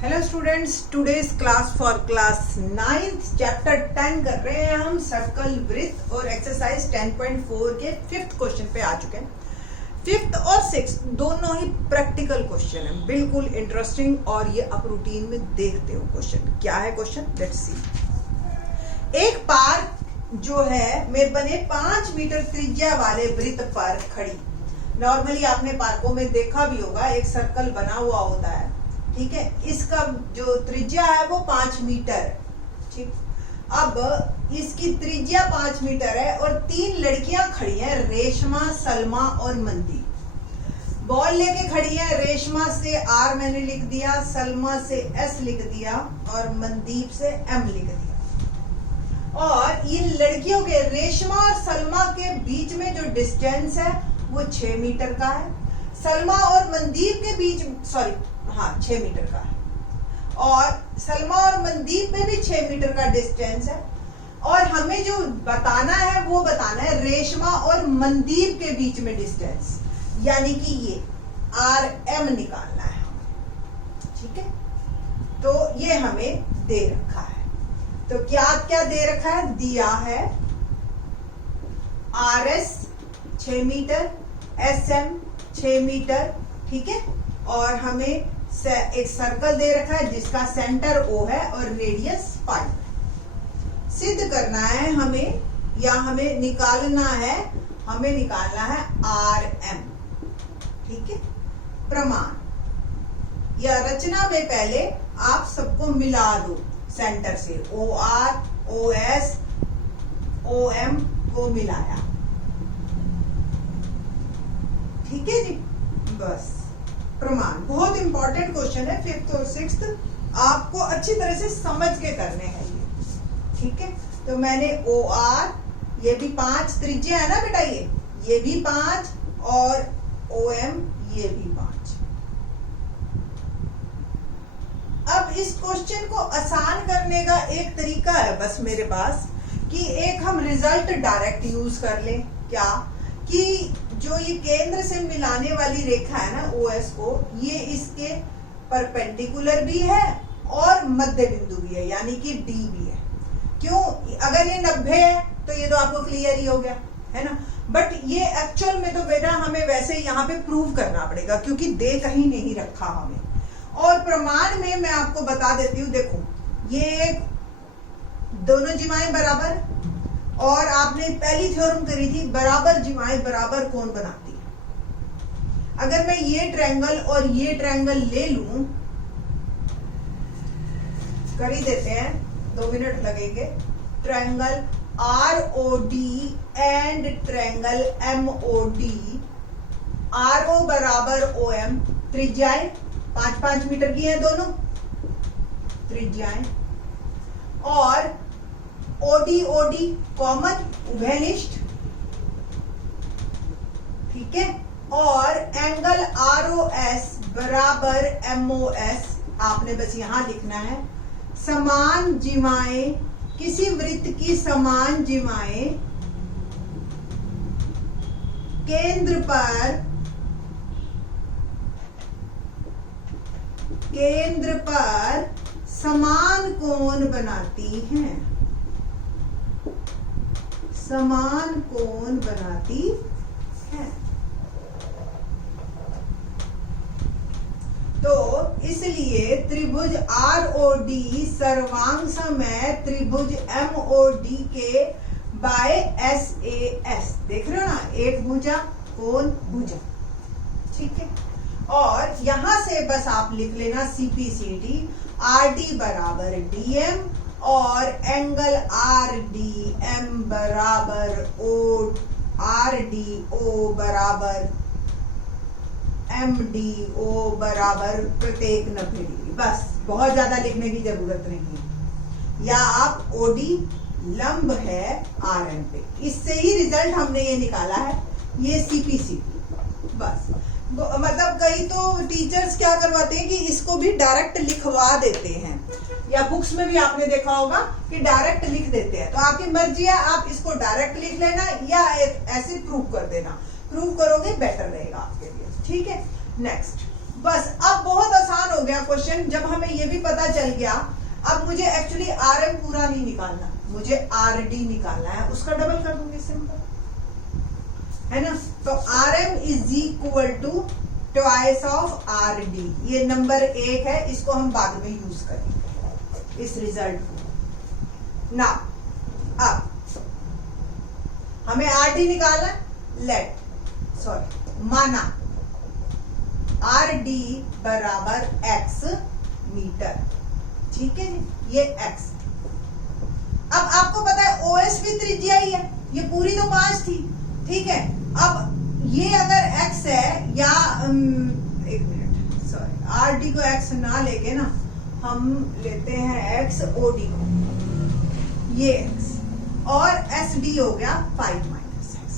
Hello students, today's class for class 9th chapter 10 कर रहे हैं हम सर्कल वृत्त और एक्सरसाइज 10.4 के 5th क्वेश्चन पे आ चुके हैं। 5th और 6th दोनों ही प्रैक्टिकल क्वेश्चन है, बिल्कुल इंटरेस्टिंग। और ये आप रूटीन में देखते हो क्वेश्चन। क्या है क्वेश्चन, लेट्स सी। एक पार्क जो है में बने 5 मीटर त्रिज्या वाले वृत्त पर खड़ी। नॉर्मली आपने पार्कों में देखा भी होगा, एक सर्कल बना हुआ होता है, ठीक है। इसका जो त्रिज्या है वो 5 मीटर, ठीक। अब इसकी त्रिज्या 5 मीटर है और 3 लड़कियां खड़ी हैं, रेशमा, सलमा और मनदीप। बॉल लेके खड़ी है। रेशमा से R मैंने लिख दिया, सलमा से S लिख दिया और मनदीप से M लिख दिया। और इन लड़कियों के, रेशमा और सलमा के बीच में जो डिस्टेंस है वो 6 मीटर का है। सलमा और मनदीप के बीच 6 मीटर का है। और सलमा और मनदीप में भी 6 मीटर का डिस्टेंस है। और हमें जो बताना है वो बताना है रेशमा और मनदीप के बीच में डिस्टेंस, यानी कि ये RM निकालना है हमें, ठीक है। तो ये हमें दे रखा है। तो क्या क्या दे रखा है, दिया है RS 6 मीटर, SM 6 मीटर, ठीक है। और हमें एक सर्कल दे रखा है जिसका सेंटर O है और रेडियस 5। सिद्ध करना है हमें, या हमें निकालना है RM, ठीक है। प्रमाण या रचना में पहले आप सबको मिला दो सेंटर से। OR, OS, OM को मिलाया, ठीक है जी। बस प्रमाण बहुत इंपॉर्टेंट क्वेश्चन है। 5th और 6th आपको अच्छी तरह से समझ के करने हैं ये, ठीक है। तो मैंने OR, ये भी 5 त्रिज्या है ना बेटा, ये भी 5 और OM ये भी 5। अब इस क्वेश्चन को आसान करने का एक तरीका है बस मेरे पास, कि एक हम रिजल्ट डायरेक्ट यूज कर लें। क्या कि जो ये केंद्र से मिलाने वाली रेखा है ना OS को, ये इसके परपेंडिकुलर भी है और मध्य बिंदु भी है, यानी कि D भी है। क्यों, अगर ये 90 है तो ये तो आपको क्लियर ही हो गया है ना। बट ये एक्चुअल में तो बेटा हमें वैसे यहाँ पे प्रूव करना पड़ेगा, क्योंकि दे कहीं नहीं रखा हमें। और प्रमाण में मैं आपको बता देती हूँ, देखो ये दोनों जिमाएं बराबर, और आपने पहली थ्योरम करी थी बराबर जिमाएं बराबर कोण बनाती है। अगर मैं ये ट्रायंगल और ये ट्रायंगल ले लूं, कर ही देते हैं, 2 मिनट लगेंगे। Triangle ROD and triangle MOD, RO बराबर OM, त्रिज्याएं 5-5 मीटर की हैं दोनों त्रिज्याएं। और OD कॉमन, उभयनिष्ठ, ठीक है। और एंगल ROS बराबर MOS, आपने बस यहां लिखना है। समान जिमाएं, किसी वृत्त की समान जिमाएं केंद्र पर समान कोण बनाती हैं, समान कोण बनाती है। तो इसलिए त्रिभुज ROD सर्वांग है त्रिभुज MOD के बाय SAS। देख रहे हो ना, एक भुजा कोण भुजा, ठीक है। और यहां से बस आप लिख लेना CPCD, RD बराबर DM और एंगल RDM बराबर RDO बराबर MDO बराबर प्रत्येक 90 डिग्री। बस बहुत ज्यादा लिखने की जरूरत नहीं है। या आप OD लंब है RM पे, इससे ही रिजल्ट हमने ये निकाला है, ये CPCD। बस मतलब कई तो टीचर्स क्या करवाते हैं कि इसको भी डायरेक्ट लिखवा देते हैं, या बुक्स में भी आपने देखा होगा कि डायरेक्ट लिख देते हैं। तो आपकी मर्जी है, आप इसको डायरेक्ट लिख लेना या ऐसे प्रूव कर देना। प्रूव करोगे बेटर रहेगा आपके लिए, ठीक है। नेक्स्ट बस अब बहुत आसान हो गया क्वेश्चन, जब हमें ये भी पता चल गया। अब मुझे एक्चुअली RM पूरा नहीं निकालना, मुझे RD निकालना है, उसका डबल कर दूंगी, सिंपल है ना। तो RM is equal to twice of RD। ये नंबर 1 है, इसको हम बाद में यूज करेंगे इस रिजल्ट को ना। अब हमें RD निकालना, माना RD बराबर X मीटर, ठीक है जी, ये X। अब आपको पता है OS भी त्रिज्या ही है, ये पूरी तो 5 थी, ठीक है। अब ये अगर X है, या एक मिनट, सॉरी, RD को X ना लेके ना हम लेते हैं X OD को, ये X और SD हो गया 5 माइनस X।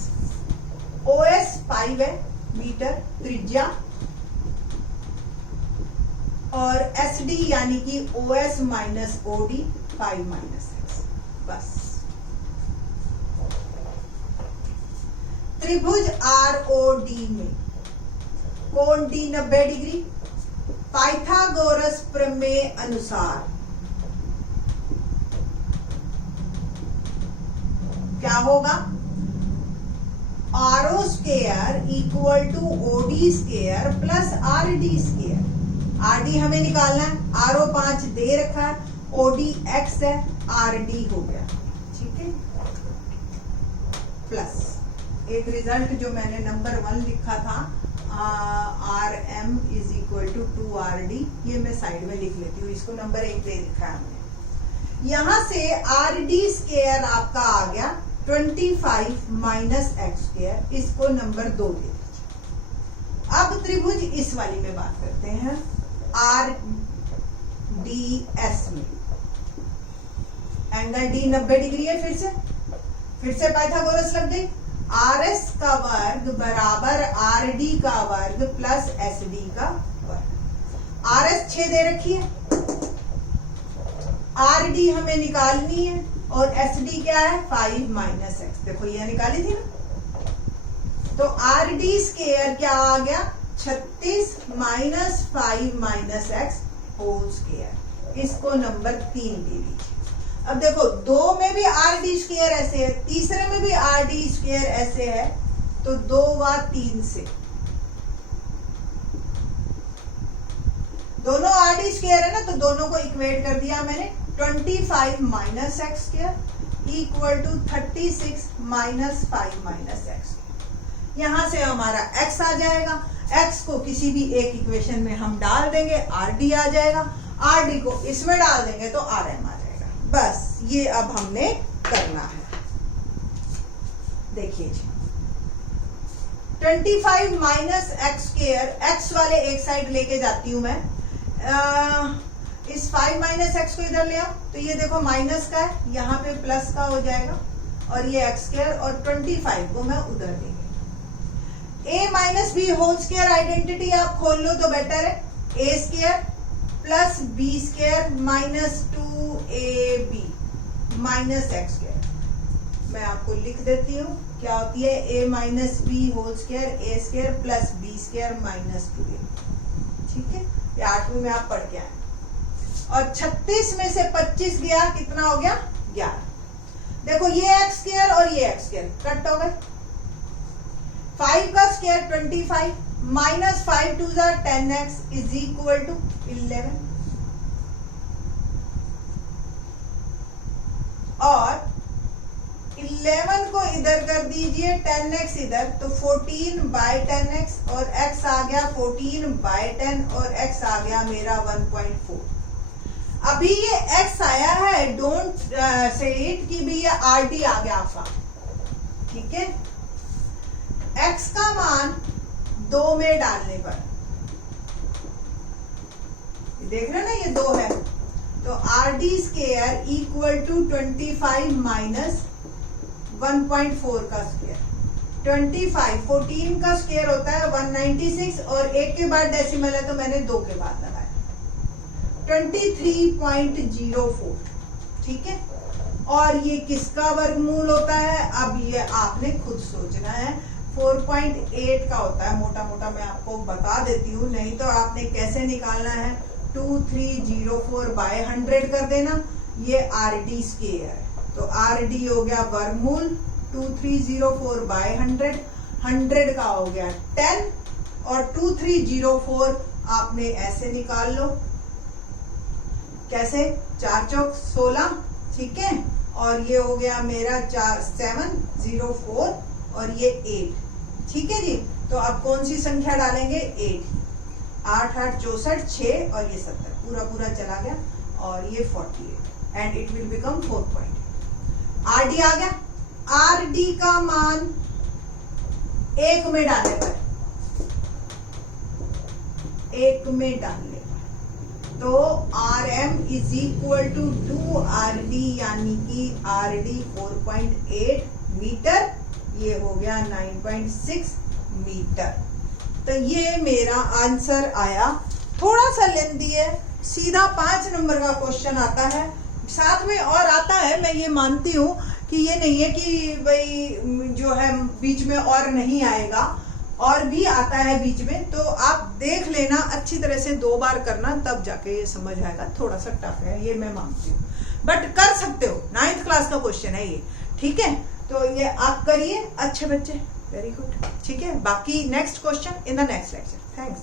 OS 5 है मीटर त्रिज्या, और SD यानी कि OS minus OD 5 minus X। बस त्रिभुज ROD में कोण D 90 डिग्री, पाइथागोरस प्रमेय अनुसार क्या होगा? RO square equal to OD square plus RD square. RD हमें निकालना है, RO 5 दे रखा है, OD X है, RD हो गया, ठीक है। प्लस एक रिजल्ट जो मैंने नंबर 1 लिखा था, RM is equal to 2RD, ये मैं साइड में लिख लेती हूँ, इसको नंबर 1 दे रखा है हमने। यहां से RD स्क्वायर आपका आ गया 25 माइनस X स्क्वायर, इसको नंबर 2 दे दीजिए। अब त्रिभुज इस वाली में बात करते हैं, RDS में एंगल D 90 डिग्री है, फिर से पाइथागोरस लग गई। RS का वर्ग बराबर RD का वर्ग प्लस SD का वर्ग। RS 6 दे रखी है, RD हमें निकालनी है, और SD क्या है 5 माइनस X। देखो ये निकाली थी ना, तो RD स्क्वायर क्या आ गया 36 minus 5 minus X whole square, इसको नंबर 3 दे दीजिए। अब देखो 2 में भी RD स्क्वायर ऐसे है, तीसरे में भी RD स्क्वायर ऐसे है, तो 2 व 3 से दोनों RD स्क्वायर है ना, तो दोनों को इक्वेट कर दिया मैंने। 25 minus X square equal to 36 minus 5 minus X। यहां से हमारा X आ जाएगा, X को किसी भी एक इक्वेशन में हम डाल देंगे, RD आ जाएगा, RD को इसमें डाल देंगे तो RM आ जाएगा। बस ये अब हमने करना है। देखिए जी, 25 माइनस X स्क्वायर, X वाले एक साइड लेके जाती हूं मैं, इस 5 माइनस X को इधर ले आओ, तो ये देखो माइनस का है, यहाँ पे प्लस का हो जाएगा, और ये X स्क्वायर, और 25 को मैं उधर देंगे। A minus B whole square identity आप खोल लो तो बेटर है, A square plus B square minus 2AB minus X square. मैं आपको लिख देती हूँ क्या होती है, A minus B whole square, A square plus B square minus 2AB, ठीक है। ये 8वीं में आप पढ़ के आए। और 36 में से 25 गया, कितना हो गया 11। देखो ये X स्क्वायर और ये X स्क्वायर कट हो गए। 5 का square 25 minus 5 2 10X is equal to 11, और 11 को इधर कर दीजिए, 10X इधर, तो 14 बाय 10X, और X आ गया 14 बाय 10, और X आ गया मेरा 1.4। अभी ये X आया है, डोंट से इट कि भी ये RD आ गया आपका, ठीक है। X का मान 2 में डालने पर, देख रहे हो ना, ये 2 है, तो RD square equal to 25 minus 1.4 का स्क्वायर। 25 14 का स्क्वायर होता है 196, और 1 के बाद डेसिमल है तो मैंने 2 के बाद लगाया, 23.04, ठीक है। और ये किसका वर्गमूल होता है, अब ये आपने खुद सोचना है। 4.8 का होता है, मोटा मोटा मैं आपको बता देती हूँ, नहीं तो आपने कैसे निकालना है, 2304 बाय 100 कर देना, ये RD स्क्वायर है, तो RD हो गया वर्गमूल 2304 बाय 100, 100 का हो गया 10 और 2304 आपने ऐसे निकाल लो, कैसे, 4 चौक 16, ठीक है, और ये हो गया मेरा 704 और ये 8, ठीक है जी। तो अब कौन सी संख्या डालेंगे, 8, 8 8 64 6 और ये 70, पूरा पूरा चला गया और ये 48 and it will become 4 point. RD आ गया, RD का मान 1 में डालने पर, 1 में डालने पर, तो RM is equal to 2RD, यानी कि RD 4.8 मीटर, ये हो गया 9.6 मीटर। तो ये मेरा आंसर आया, थोड़ा सा लेंथी है, सीधा 5 नंबर का क्वेश्चन आता है, साथ में और आता है, मैं ये मानती हूँ कि ये नहीं है कि भाई जो है बीच में और नहीं आएगा, और भी आता है बीच में, तो आप देख लेना अच्छी तरह से, 2 बार करना तब जाके ये समझ आएगा, थोड़ा सा टफ है ये मैं मानती हूँ, बट कर सकते हो, 9th क्लास का क्वेश्चन है ये, ठीक है। तो ये आप करिए अच्छे बच्चे, वेरी गुड, ठीक है। बाकी next question in the next lecture, thanks.